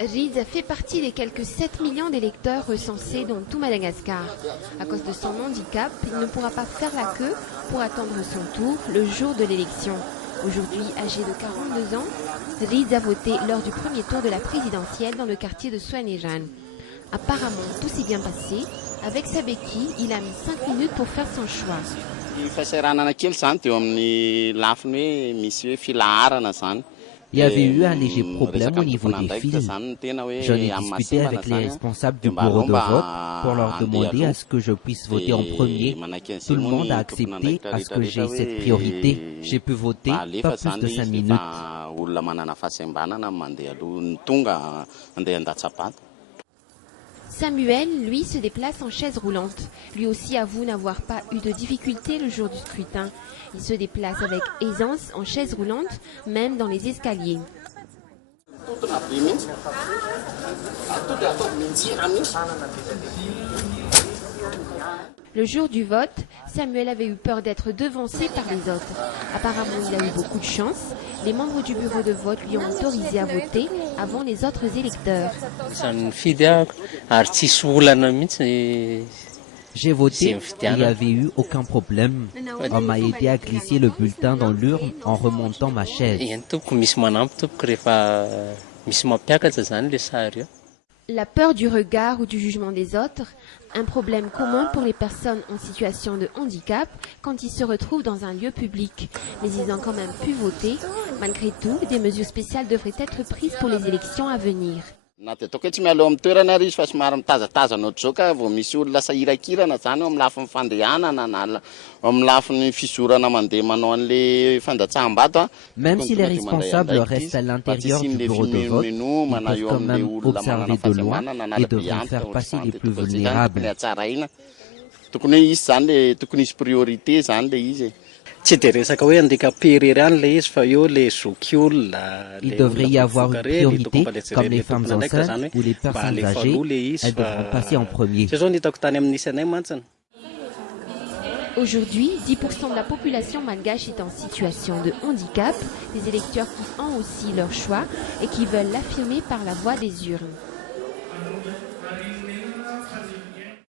Riz fait partie des quelques 7 millions d'électeurs recensés dans tout Madagascar. À cause de son handicap, il ne pourra pas faire la queue pour attendre son tour le jour de l'élection. Aujourd'hui âgé de 42 ans, Riz a voté lors du premier tour de la présidentielle dans le quartier de Soanejan. Apparemment, tout s'est bien passé. Avec sa béquille, il a mis 5 minutes pour faire son choix. Il y avait eu un léger problème au niveau des fils. J'en ai discuté avec les responsables du bureau de vote pour leur demander à ce que je puisse voter en premier. Tout le monde a accepté à ce que j'ai cette priorité. J'ai pu voter pas plus de 5 minutes. Samuel, lui, se déplace en chaise roulante. Lui aussi avoue n'avoir pas eu de difficulté le jour du scrutin. Il se déplace avec aisance en chaise roulante, même dans les escaliers. Le jour du vote, Samuel avait eu peur d'être devancé par les autres. Apparemment, il a eu beaucoup de chance. Les membres du bureau de vote lui ont autorisé à voter avant les autres électeurs. J'ai voté, il n'y avait eu aucun problème. On m'a aidé à glisser le bulletin dans l'urne en remontant ma chaise. La peur du regard ou du jugement des autres, un problème commun pour les personnes en situation de handicap quand ils se retrouvent dans un lieu public. Mais ils ont quand même pu voter. Malgré tout, des mesures spéciales devraient être prises pour les élections à venir. Même si les responsables restent à l'intérieur du bureau de vote, ils peuvent quand même observer de loin et devraient faire passer les plus vulnérables. Il devrait y avoir une priorité, comme les femmes enceintes ou les personnes âgées, elles devront passer en premier. Aujourd'hui, 10% de la population malgache est en situation de handicap, des électeurs qui ont aussi leur choix et qui veulent l'affirmer par la voie des urnes.